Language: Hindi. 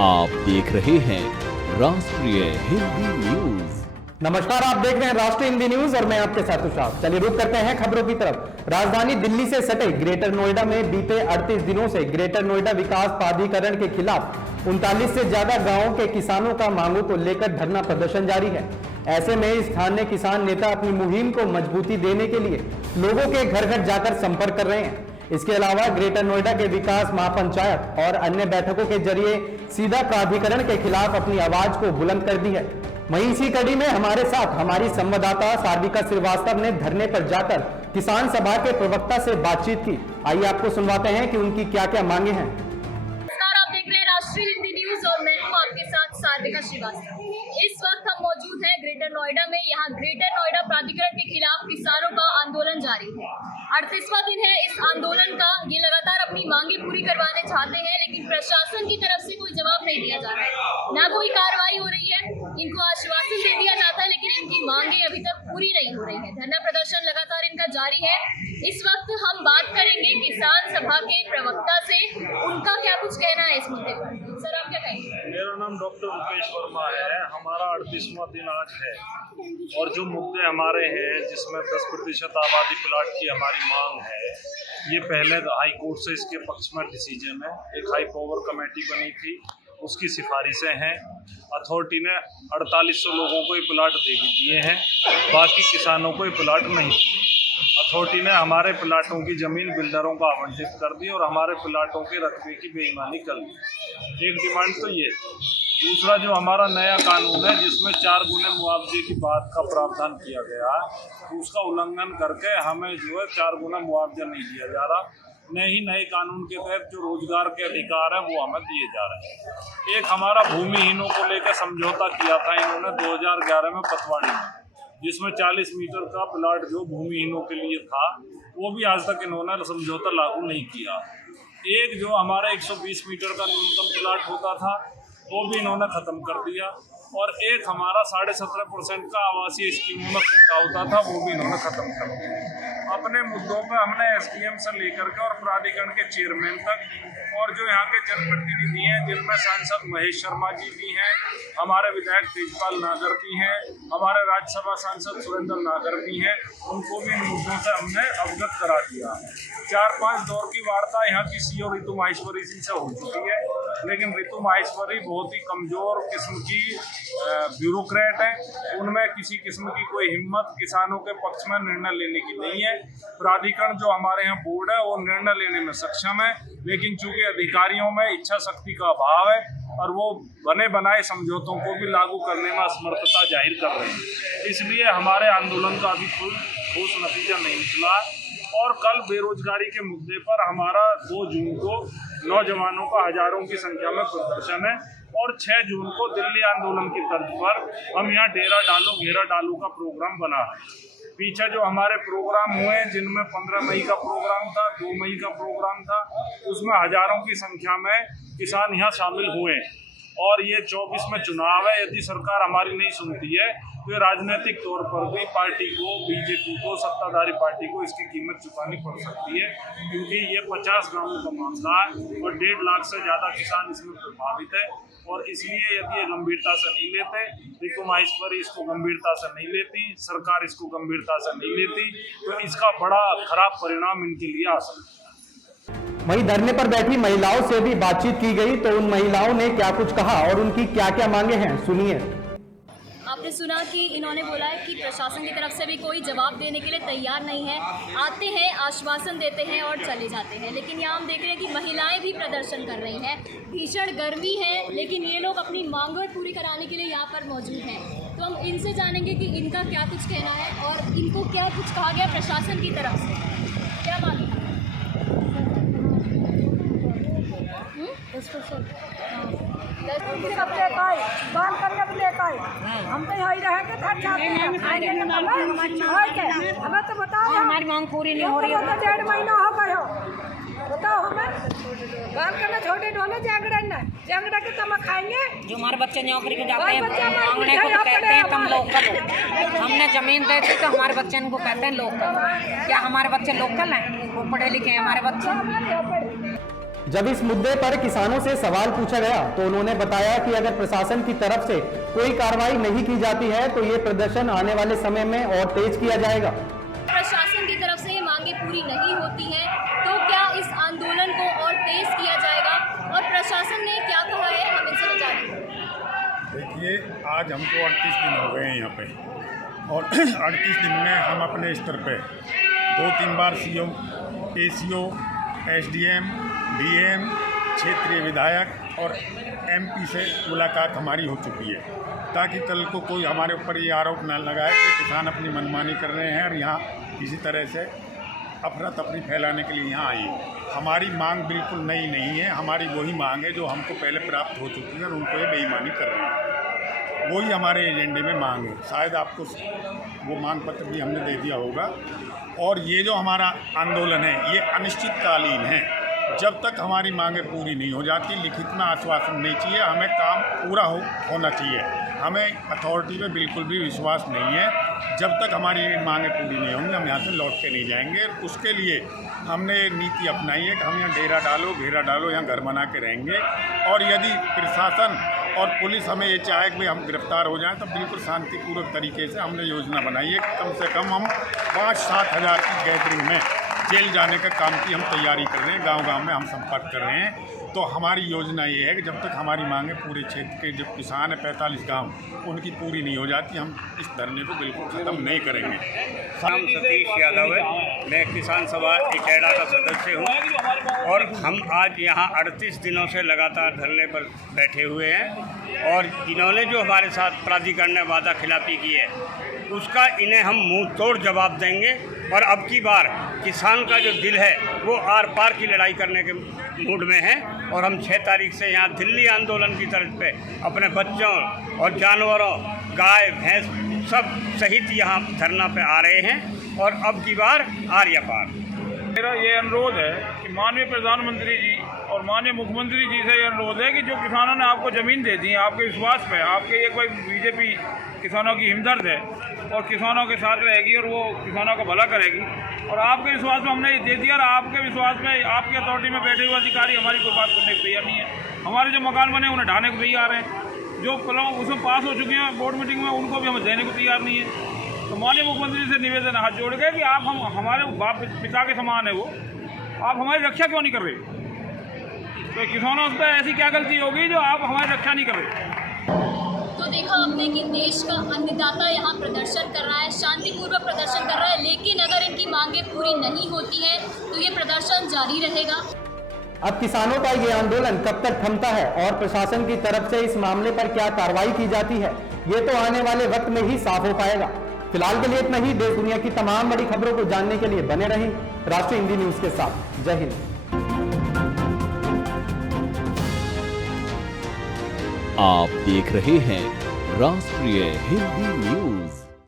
आप देख रहे हैं राष्ट्रीय हिंदी न्यूज। नमस्कार, आप देख रहे हैं राष्ट्रीय हिंदी न्यूज और मैं आपके साथ तुषार। चलिए रुक करते हैं खबरों की तरफ। राजधानी दिल्ली से सटे ग्रेटर नोएडा में बीते 38 दिनों से ग्रेटर नोएडा विकास प्राधिकरण के खिलाफ 39 से ज्यादा गांवों के किसानों का मांगों को लेकर धरना प्रदर्शन जारी है। ऐसे में स्थानीय किसान नेता अपनी मुहिम को मजबूती देने के लिए लोगों के घर घर जाकर संपर्क कर रहे हैं। इसके अलावा ग्रेटर नोएडा के विकास महापंचायत और अन्य बैठकों के जरिए सीधा प्राधिकरण के खिलाफ अपनी आवाज को बुलंद कर दी है। वहीं इसी कड़ी में हमारे साथ हमारी संवाददाता सार्विका श्रीवास्तव ने धरने पर जाकर किसान सभा के प्रवक्ता से बातचीत की। आइए आपको सुनवाते हैं कि उनकी क्या क्या मांगे हैं। आप देख रहे हैं राष्ट्रीय हिंदी न्यूज और मैं हूं आपके साथ सार्विका श्रीवास्तव। इस वक्त हम मौजूद हैं ग्रेटर नोएडा में। यहाँ ग्रेटर नोएडा प्राधिकरण के खिलाफ किसानों का आंदोलन जारी है। 38वां दिन है इस आंदोलन का। ये लगातार अपनी मांगे पूरी करवाने चाहते हैं, लेकिन प्रशासन की तरफ से कोई जवाब नहीं दिया जा रहा है, ना कोई कार्रवाई हो रही है। इनको आश्वासन दे दिया जाता है, लेकिन इनकी मांगे अभी तक पूरी नहीं हो रही है। धरना प्रदर्शन लगातार इनका जारी है। इस वक्त हम बात करेंगे किसान सभा के प्रवक्ता से, उनका क्या कुछ कहना है इस मुद्दे पर। सर, आप क्या कहेंगे? मेरा नाम डॉक्टर रुपेश वर्मा है। हमारा 38वां दिन आज है और जो मुद्दे हमारे हैं, जिसमें 10% आबादी प्लाट की हमारी मांग है, ये पहले हाई कोर्ट से इसके पक्ष में डिसीजन है। एक हाई पावर कमेटी बनी थी, उसकी सिफारिशें हैं। अथॉरिटी ने 4800 लोगों को ये प्लाट दे भी दिए हैं, बाकी किसानों को ये प्लाट नहीं दिए। अथॉरिटी ने हमारे प्लाटों की ज़मीन बिल्डरों को आवंटित कर दी और हमारे प्लाटों के रकबे की बेईमानी कर दी। एक डिमांड तो ये। दूसरा, जो हमारा नया कानून है जिसमें 4 गुने मुआवजे की बात का प्रावधान किया गया है, तो उसका उल्लंघन करके हमें जो है 4 गुना मुआवजा नहीं दिया जा रहा। न ही नए कानून के तहत जो रोजगार के अधिकार हैं वो हमें दिए जा रहे हैं। एक हमारा भूमिहीनों को लेकर समझौता किया था इन्होंने 2011 में पतवाड़ी में, जिसमें 40 मीटर का प्लाट जो भूमिहीनों के लिए था, वो भी आज तक इन्होंने समझौता लागू नहीं किया। एक जो हमारा 120 मीटर का न्यूनतम प्लाट होता था, वो भी इन्होंने ख़त्म कर दिया। और एक हमारा 17.5% का आवासीय स्कीमों में खर्चा होता था, वो भी इन्होंने ख़त्म कर दिया। अपने मुद्दों पर हमने SDM से लेकर के और प्राधिकरण के चेयरमैन तक, और जो यहाँ के जनप्रतिनिधि हैं, जिनमें सांसद महेश शर्मा जी भी हैं, हमारे विधायक तेजपाल नागर भी हैं, हमारे राज्यसभा सांसद सुरेंद्र नागर भी हैं, उनको भी इन मुद्दों से हमने अवगत करा दिया। 4-5 दौर की वार्ता यहाँ की CEO ऋतु माहेश्वरी जी से हो चुकी है, लेकिन ऋतु माहेश्वरी बहुत ही कमज़ोर किस्म की ब्यूरोक्रेट है। उनमें किसी किस्म की कोई हिम्मत किसानों के पक्ष में निर्णय लेने की नहीं है। प्राधिकरण जो हमारे यहाँ बोर्ड है, वो निर्णय लेने में सक्षम है, लेकिन चूंकि अधिकारियों में इच्छा शक्ति का अभाव है और वो बने बनाए समझौतों को भी लागू करने में असमर्थता जाहिर कर रहे हैं, इसलिए हमारे आंदोलन का अभी कोई ठोस नतीजा नहीं निकला। और कल बेरोजगारी के मुद्दे पर हमारा 2 जून को नौजवानों का हजारों की संख्या में प्रदर्शन है और 6 जून को दिल्ली आंदोलन की तर्ज पर हम यहाँ डेरा डालो घेरा डालो का प्रोग्राम बना है। पीछे जो हमारे प्रोग्राम हुए, जिनमें 15 मई का प्रोग्राम था, 2 मई का प्रोग्राम था, उसमें हजारों की संख्या में किसान यहाँ शामिल हुए। और ये 24 में चुनाव है। यदि सरकार हमारी नहीं सुनती है तो राजनीतिक तौर पर भी पार्टी को, बीजेपी को, सत्ताधारी पार्टी को इसकी कीमत चुकानी पड़ सकती है, क्योंकि ये 50 गांवों का मामला है और 1.5 लाख से ज़्यादा किसान इसमें प्रभावित है। और इसलिए यदि ये गंभीरता से नहीं लेते, ऋतु माहेश्वरी इसको गंभीरता से नहीं लेती, सरकार इसको गंभीरता से नहीं लेती, तो इसका बड़ा खराब परिणाम इनके लिए आ सकता है। वहीं धरने पर बैठी महिलाओं से भी बातचीत की गई, तो उन महिलाओं ने क्या कुछ कहा और उनकी क्या क्या मांगे हैं, सुनिए। आपने सुना कि इन्होंने बोला है कि प्रशासन की तरफ से भी कोई जवाब देने के लिए तैयार नहीं है। आते हैं, आश्वासन देते हैं और चले जाते हैं। लेकिन यहाँ हम देख रहे हैं कि महिलाएं भी प्रदर्शन कर रही हैं। भीषण गर्मी है, लेकिन ये लोग अपनी मांगें पूरी कराने के लिए यहाँ पर मौजूद हैं। तो हम इनसे जानेंगे कि इनका क्या कुछ कहना है और इनको क्या कुछ कहा गया प्रशासन की तरफ से। क्या मांगे? बाल करने के लिए काई हम तो यही रहेंगे, थक जाते हैं, खाएंगे हमें तो बताओ। हमारी मांग पूरी नहीं हो रही है। 1.5 महीना हो गए हो, बताओ हमें बाल करना छोटे ढोले जागड़ा के तब खाएंगे। जो हमारे बच्चे नौकरी को जाते हैं, मांगने को तो कहते हैं तुम लोकल हो। हमने जमीन दे दी तो हमारे बच्चे को कहते हैं लोकल। क्या हमारे बच्चे लोकल हैं? वो पढ़े लिखे हैं हमारे बच्चे। जब इस मुद्दे पर किसानों से सवाल पूछा गया तो उन्होंने बताया कि अगर प्रशासन की तरफ से कोई कार्रवाई नहीं की जाती है तो ये प्रदर्शन आने वाले समय में और तेज किया जाएगा। प्रशासन की तरफ से ये मांगे पूरी नहीं होती हैं तो क्या इस आंदोलन को और तेज किया जाएगा और प्रशासन ने क्या कहा है, हम इनसे जानेंगे। देखिए, आज हमको 38 दिन हो गए हैं यहाँ पे और 38 दिन में हम अपने स्तर पे 2-3 बार सीओ, एसीओ, एसडीएम, डीएम, क्षेत्रीय विधायक और एमपी से मुलाकात हमारी हो चुकी है ताकि कल को कोई हमारे ऊपर ये आरोप न लगाए कि किसान अपनी मनमानी कर रहे हैं और यहाँ किसी तरह से अफरा तफरी फैलाने के लिए यहाँ आई। हमारी मांग बिल्कुल नई नहीं है, हमारी वही मांग है जो हमको पहले प्राप्त हो चुकी है और उनको ये बेईमानी कर रहे हैं, वही हमारे एजेंडे में मांग है। शायद आपको वो मांग पत्र भी हमने दे दिया होगा। और ये जो हमारा आंदोलन है ये अनिश्चितकालीन है, जब तक हमारी मांगें पूरी नहीं हो जाती लिखित में आश्वासन नहीं चाहिए, हमें काम पूरा होना चाहिए। हमें अथॉरिटी पे बिल्कुल भी विश्वास नहीं है, जब तक हमारी मांगें पूरी नहीं होंगी हम यहाँ से लौट के नहीं जाएंगे। उसके लिए हमने एक नीति अपनाई है कि हम यहाँ डेरा डालो, घेरा डालो, यहाँ घर बना के रहेंगे। और यदि प्रशासन और पुलिस हमें ये चाहे कि हम गिरफ्तार हो जाएं तो बिल्कुल शांतिपूर्वक तरीके से हमने योजना बनाई है कि कम से कम हम 5-7 हज़ार की गैदरिंग में जेल जाने का काम की हम तैयारी कर रहे हैं, गांव-गांव में हम संपर्क कर रहे हैं। तो हमारी योजना ये है कि जब तक हमारी मांगें पूरे क्षेत्र के जो किसान है 45 गांव उनकी पूरी नहीं हो जाती हम इस धरने को बिल्कुल ख़त्म नहीं करेंगे। नाम सतीश यादव है, मैं किसान सभा इटेडा का सदस्य हूँ और हम आज यहाँ 38 दिनों से लगातार धरने पर बैठे हुए हैं और इन्होंने जो हमारे साथ प्राधिकरण ने वादा खिलाफी की है उसका इन्हें हम मुंह तोड़ जवाब देंगे। और अब की बार किसान का जो दिल है वो आर पार की लड़ाई करने के मूड में है और हम 6 तारीख से यहाँ दिल्ली आंदोलन की तर्ज पे अपने बच्चों और जानवरों, गाय भैंस सब सहित यहाँ धरना पे आ रहे हैं और अब की बार आर्या पार। मेरा ये अनुरोध है कि माननीय प्रधानमंत्री जी और माननीय मुख्यमंत्री जी से ये अनुरोध है कि जो किसानों ने आपको ज़मीन दे दी, आपके विश्वास पे, आपके एक भाई बीजेपी किसानों की हिमदर्द है और किसानों के साथ रहेगी और वो किसानों का भला करेगी और आपके विश्वास में हमने ये दे दिया और आपके विश्वास में आपकी अथॉरिटी में बैठे हुए अधिकारी हमारी कोई बात करने को तैयार नहीं है। हमारे जो मकान बने उन्हें ढाने को तैयार हैं, जो प्लान उसमें पास हो चुके हैं बोर्ड मीटिंग में उनको भी हमें देने को तैयार नहीं है। तो माननीय मुख्यमंत्री से निवेदन हाथ जोड़ गए कि आप हमारे बाप पिता के समान है वो, आप हमारी रक्षा क्यों नहीं कर रहे? तो किसानों से ऐसी क्या गलती होगी जो आप हमारी रक्षा नहीं कर रहे? तो देखा आपने कि देश का अन्नदाता यहाँ प्रदर्शन कर रहा है, शांतिपूर्वक प्रदर्शन कर रहा है, लेकिन अगर इनकी मांगें पूरी नहीं होती हैं तो ये प्रदर्शन जारी रहेगा। अब किसानों का ये आंदोलन कब तक थमता है और प्रशासन की तरफ से इस मामले पर क्या कार्रवाई की जाती है ये तो आने वाले वक्त में ही साफ हो पाएगा। फिलहाल के लिए इतना ही। देश दुनिया की तमाम बड़ी खबरों को जानने के लिए बने रहें राष्ट्रीय हिंदी न्यूज के साथ। जय हिंद। आप देख रहे हैं राष्ट्रीय हिंदी न्यूज।